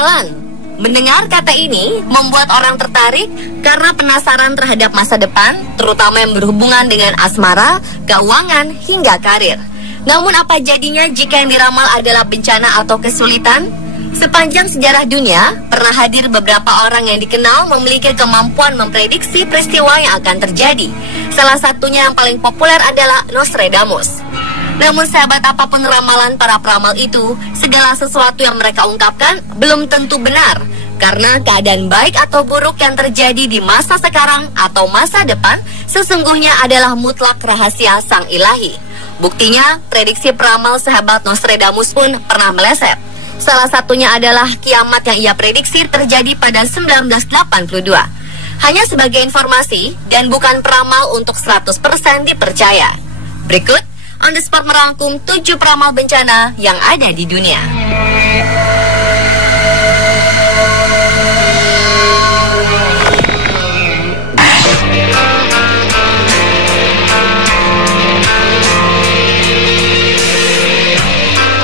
ramalan. Mendengar kata ini membuat orang tertarik karena penasaran terhadap masa depan, terutama yang berhubungan dengan asmara, keuangan, hingga karir. Namun apa jadinya jika yang diramal adalah bencana atau kesulitan? Sepanjang sejarah dunia, pernah hadir beberapa orang yang dikenal memiliki kemampuan memprediksi peristiwa yang akan terjadi. Salah satunya yang paling populer adalah Nostradamus. Namun sahabat, apapun ramalan para peramal itu, segala sesuatu yang mereka ungkapkan belum tentu benar. Karena keadaan baik atau buruk yang terjadi di masa sekarang atau masa depan sesungguhnya adalah mutlak rahasia sang ilahi. Buktinya, prediksi peramal sahabat Nostradamus pun pernah meleset. Salah satunya adalah kiamat yang ia prediksi terjadi pada 1982. Hanya sebagai informasi dan bukan peramal untuk 100% dipercaya. Berikut On The Spot merangkum 7 peramal bencana yang ada di dunia.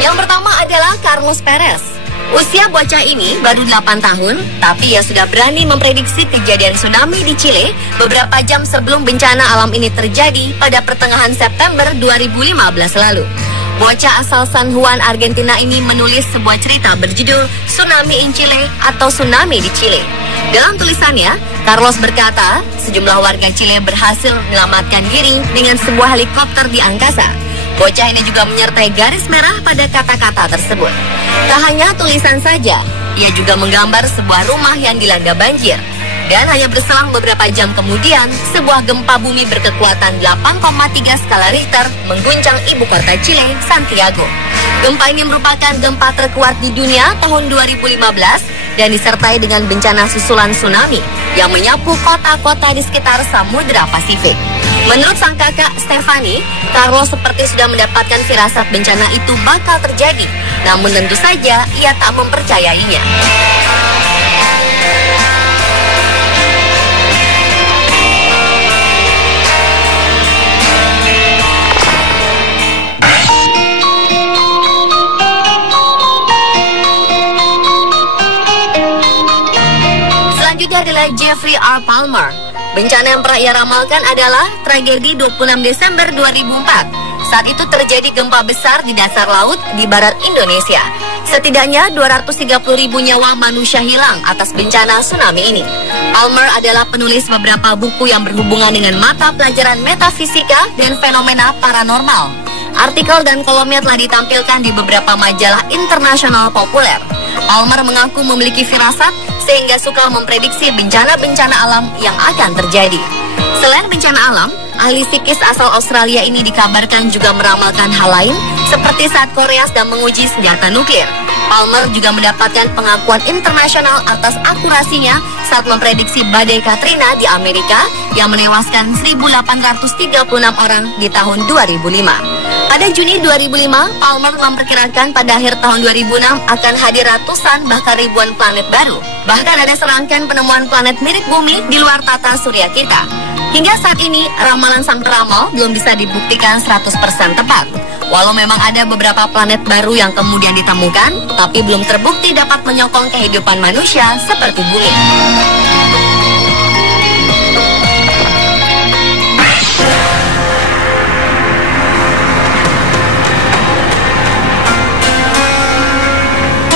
Yang pertama adalah Carlos Perez. Usia bocah ini baru 8 tahun, tapi ia sudah berani memprediksi kejadian tsunami di Chile beberapa jam sebelum bencana alam ini terjadi pada pertengahan September 2015 lalu. Bocah asal San Juan, Argentina ini menulis sebuah cerita berjudul Tsunami in Chile atau Tsunami di Chile. Dalam tulisannya, Carlos berkata, sejumlah warga Chile berhasil menyelamatkan diri dengan sebuah helikopter di angkasa. Bocah ini juga menyertai garis merah pada kata-kata tersebut. Tak hanya tulisan saja, ia juga menggambar sebuah rumah yang dilanda banjir. Dan hanya berselang beberapa jam kemudian, sebuah gempa bumi berkekuatan 8,3 skala Richter mengguncang ibu kota Chile, Santiago. Gempa ini merupakan gempa terkuat di dunia tahun 2015 dan disertai dengan bencana susulan tsunami yang menyapu kota-kota di sekitar Samudra Pasifik. Menurut sang kakak Stefani, Carlos seperti sudah mendapatkan firasat bencana itu bakal terjadi. Namun tentu saja ia tak mempercayainya. Selanjutnya adalah Jeffrey R. Palmer. Bencana yang pernah ia ramalkan adalah tragedi 26 Desember 2004. Saat itu terjadi gempa besar di dasar laut di barat Indonesia. Setidaknya 230.000 nyawa manusia hilang atas bencana tsunami ini. Palmer adalah penulis beberapa buku yang berhubungan dengan mata pelajaran metafisika dan fenomena paranormal. Artikel dan kolomnya telah ditampilkan di beberapa majalah internasional populer. Palmer mengaku memiliki firasat sehingga suka memprediksi bencana-bencana alam yang akan terjadi. Selain bencana alam, ahli psikis asal Australia ini dikabarkan juga meramalkan hal lain, seperti saat Korea sedang menguji senjata nuklir. Palmer juga mendapatkan pengakuan internasional atas akurasinya saat memprediksi badai Katrina di Amerika yang menewaskan 1.836 orang di tahun 2005. Pada Juni 2005, Palmer memperkirakan pada akhir tahun 2006 akan hadir ratusan bahkan ribuan planet baru. Bahkan ada serangkaian penemuan planet mirip bumi di luar tata surya kita. Hingga saat ini, ramalan sang peramal belum bisa dibuktikan 100% tepat. Walau memang ada beberapa planet baru yang kemudian ditemukan, tapi belum terbukti dapat menyokong kehidupan manusia seperti bumi.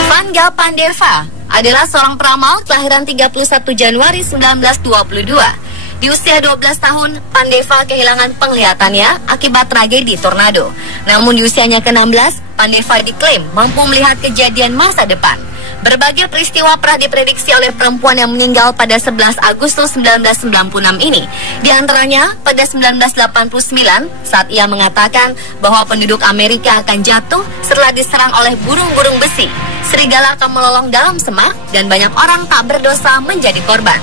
Vanga Pandeva adalah seorang peramal kelahiran 31 Januari 1922. Di usia 12 tahun, Pandeva kehilangan penglihatannya akibat tragedi tornado. Namun di usianya ke-16, Pandeva diklaim mampu melihat kejadian masa depan. Berbagai peristiwa pernah diprediksi oleh perempuan yang meninggal pada 11 Agustus 1996 ini. Di antaranya pada 1989 saat ia mengatakan bahwa penduduk Amerika akan jatuh setelah diserang oleh burung-burung besi. Serigala akan melolong dalam semak dan banyak orang tak berdosa menjadi korban.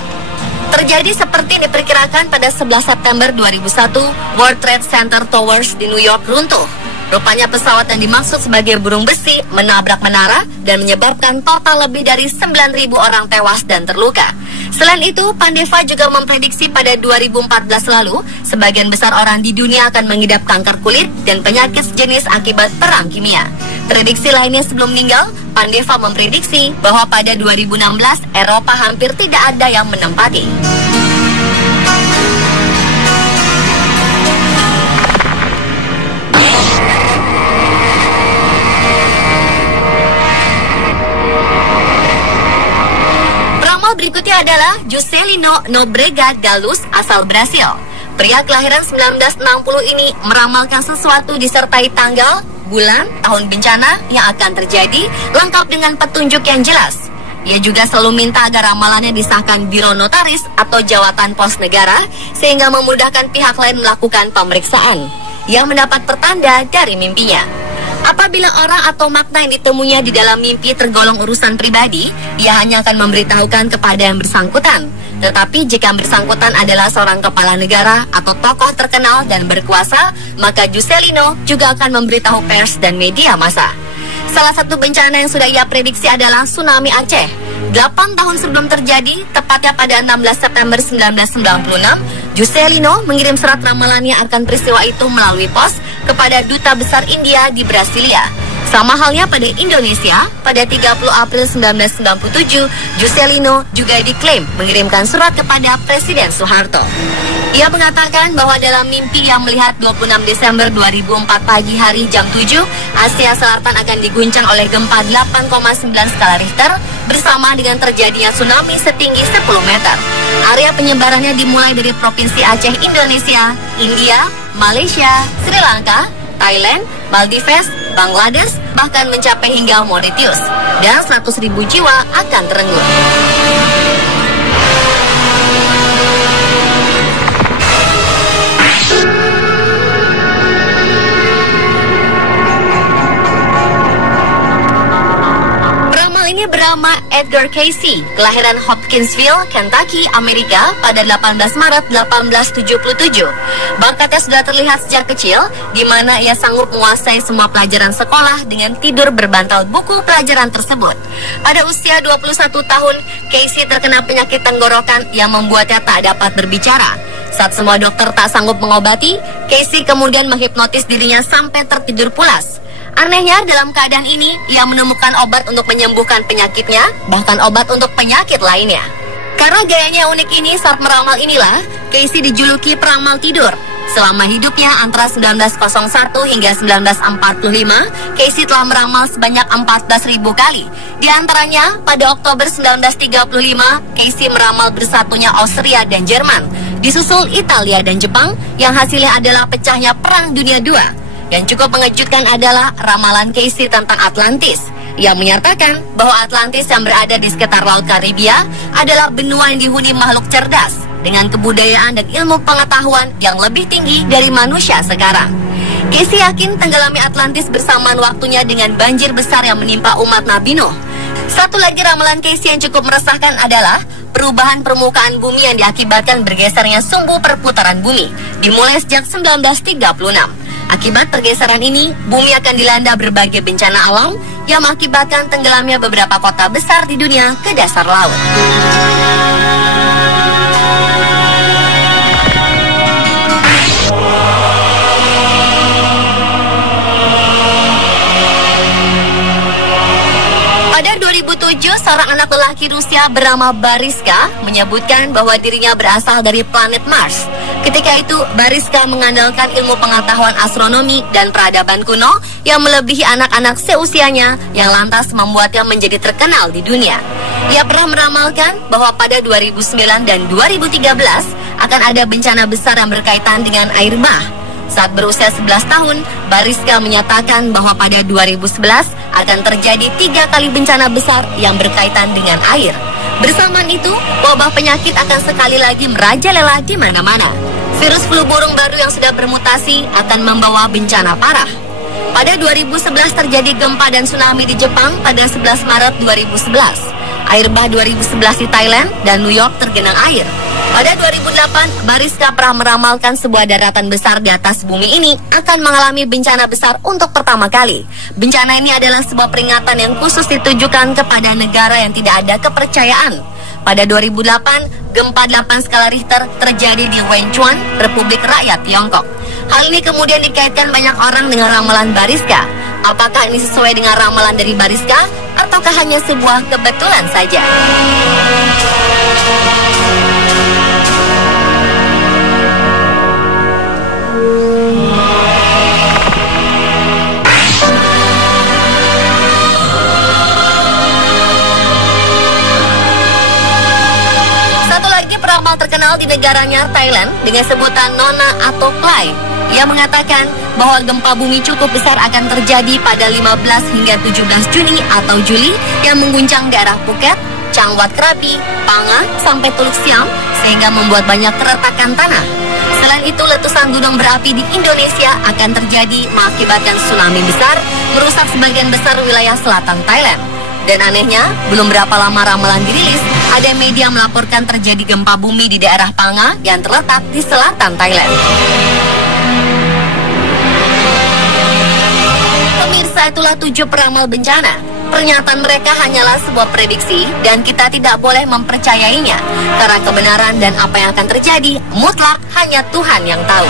Terjadi seperti yang diperkirakan pada 11 September 2001, World Trade Center Towers di New York runtuh. Rupanya pesawat yang dimaksud sebagai burung besi menabrak menara dan menyebabkan total lebih dari 9.000 orang tewas dan terluka. Selain itu, Pandeva juga memprediksi pada 2014 lalu, sebagian besar orang di dunia akan mengidap kanker kulit dan penyakit sejenis akibat perang kimia. Prediksi lainnya sebelum meninggal, Pandeva memprediksi bahwa pada 2016 Eropa hampir tidak ada yang menempati. Berikutnya adalah Juscelino Nóbrega da Luz asal Brasil. Pria kelahiran 1960 ini meramalkan sesuatu disertai tanggal, bulan, tahun bencana yang akan terjadi lengkap dengan petunjuk yang jelas. Ia juga selalu minta agar ramalannya disahkan Biro Notaris atau Jawatan Pos Negara sehingga memudahkan pihak lain melakukan pemeriksaan. Ia mendapat pertanda dari mimpinya. Apabila orang atau makna yang ditemuinya di dalam mimpi tergolong urusan pribadi, ia hanya akan memberitahukan kepada yang bersangkutan. Tetapi jika yang bersangkutan adalah seorang kepala negara atau tokoh terkenal dan berkuasa, maka Juscelino juga akan memberitahu pers dan media massa. Salah satu bencana yang sudah ia prediksi adalah tsunami Aceh. 8 tahun sebelum terjadi, tepatnya pada 16 September 1996, Juscelino mengirim surat ramalannya akan peristiwa itu melalui pos kepada Duta Besar India di Brasilia. Sama halnya pada Indonesia, pada 30 April 1997, Juscelino juga diklaim mengirimkan surat kepada Presiden Soeharto. Ia mengatakan bahwa dalam mimpi yang melihat 26 Desember 2004 pagi hari jam 7, Asia Selatan akan diguncang oleh gempa 8,9 skala Richter bersama dengan terjadinya tsunami setinggi 10 meter. Area penyebarannya dimulai dari Provinsi Aceh, Indonesia, India, Malaysia, Sri Lanka, Thailand, Maldives, Bangladesh, bahkan mencapai hingga Mauritius, dan 100.000 jiwa akan terenggut. Ini bernama Edgar Cayce, kelahiran Hopkinsville, Kentucky, Amerika pada 18 Maret 1877. Bakatnya sudah terlihat sejak kecil, di mana ia sanggup menguasai semua pelajaran sekolah dengan tidur berbantal buku pelajaran tersebut. Pada usia 21 tahun, Cayce terkena penyakit tenggorokan yang membuatnya tak dapat berbicara. Saat semua dokter tak sanggup mengobati, Cayce kemudian menghipnotis dirinya sampai tertidur pulas. Anehnya, dalam keadaan ini, ia menemukan obat untuk menyembuhkan penyakitnya, bahkan obat untuk penyakit lainnya. Karena gayanya unik ini saat meramal inilah, Cayce dijuluki peramal tidur. Selama hidupnya antara 1901 hingga 1945, Cayce telah meramal sebanyak 14.000 kali. Di antaranya, pada Oktober 1935, Cayce meramal bersatunya Austria dan Jerman, disusul Italia dan Jepang, yang hasilnya adalah pecahnya Perang Dunia II. Yang cukup mengejutkan adalah ramalan Cayce tentang Atlantis. Ia menyatakan bahwa Atlantis yang berada di sekitar Laut Karibia adalah benua yang dihuni makhluk cerdas dengan kebudayaan dan ilmu pengetahuan yang lebih tinggi dari manusia sekarang. Cayce yakin tenggelamnya Atlantis bersamaan waktunya dengan banjir besar yang menimpa umat Nabi Nuh. Satu lagi ramalan Cayce yang cukup meresahkan adalah perubahan permukaan bumi yang diakibatkan bergesernya sumbu perputaran bumi, dimulai sejak 1936. Akibat pergeseran ini, bumi akan dilanda berbagai bencana alam yang mengakibatkan tenggelamnya beberapa kota besar di dunia ke dasar laut. Pada 2007, seorang anak lelaki Rusia bernama Bariska menyebutkan bahwa dirinya berasal dari planet Mars. Ketika itu, Bariska mengandalkan ilmu pengetahuan astronomi dan peradaban kuno yang melebihi anak-anak seusianya yang lantas membuatnya menjadi terkenal di dunia. Ia pernah meramalkan bahwa pada 2009 dan 2013 akan ada bencana besar yang berkaitan dengan air bah. Saat berusia 11 tahun, Bariska menyatakan bahwa pada 2011 akan terjadi 3 kali bencana besar yang berkaitan dengan air. Bersamaan itu, wabah penyakit akan sekali lagi merajalela di mana-mana. Virus flu burung baru yang sudah bermutasi akan membawa bencana parah. Pada 2011 terjadi gempa dan tsunami di Jepang pada 11 Maret 2011. Air bah 2011 di Thailand dan New York tergenang air. Pada 2008, Bariska pernah meramalkan sebuah daratan besar di atas bumi ini akan mengalami bencana besar untuk pertama kali. Bencana ini adalah sebuah peringatan yang khusus ditujukan kepada negara yang tidak ada kepercayaan. Pada 2008, gempa 8 skala Richter terjadi di Wenchuan, Republik Rakyat Tiongkok. Hal ini kemudian dikaitkan banyak orang dengan ramalan Bariska. Apakah ini sesuai dengan ramalan dari Bariska ataukah hanya sebuah kebetulan saja? Peramal terkenal di negaranya Thailand dengan sebutan Nona atau Klai. Ia mengatakan bahwa gempa bumi cukup besar akan terjadi pada 15 hingga 17 Juni atau Juli yang mengguncang daerah Phuket, Chang Wat Krabi, Panga, sampai Teluk Siam sehingga membuat banyak keretakan tanah. Selain itu, letusan gunung berapi di Indonesia akan terjadi mengakibatkan tsunami besar, merusak sebagian besar wilayah selatan Thailand. Dan anehnya, belum berapa lama ramalan dirilis, ada media melaporkan terjadi gempa bumi di daerah Panga yang terletak di selatan Thailand. Pemirsa, itulah 7 peramal bencana. Pernyataan mereka hanyalah sebuah prediksi dan kita tidak boleh mempercayainya. Karena kebenaran dan apa yang akan terjadi mutlak hanya Tuhan yang tahu.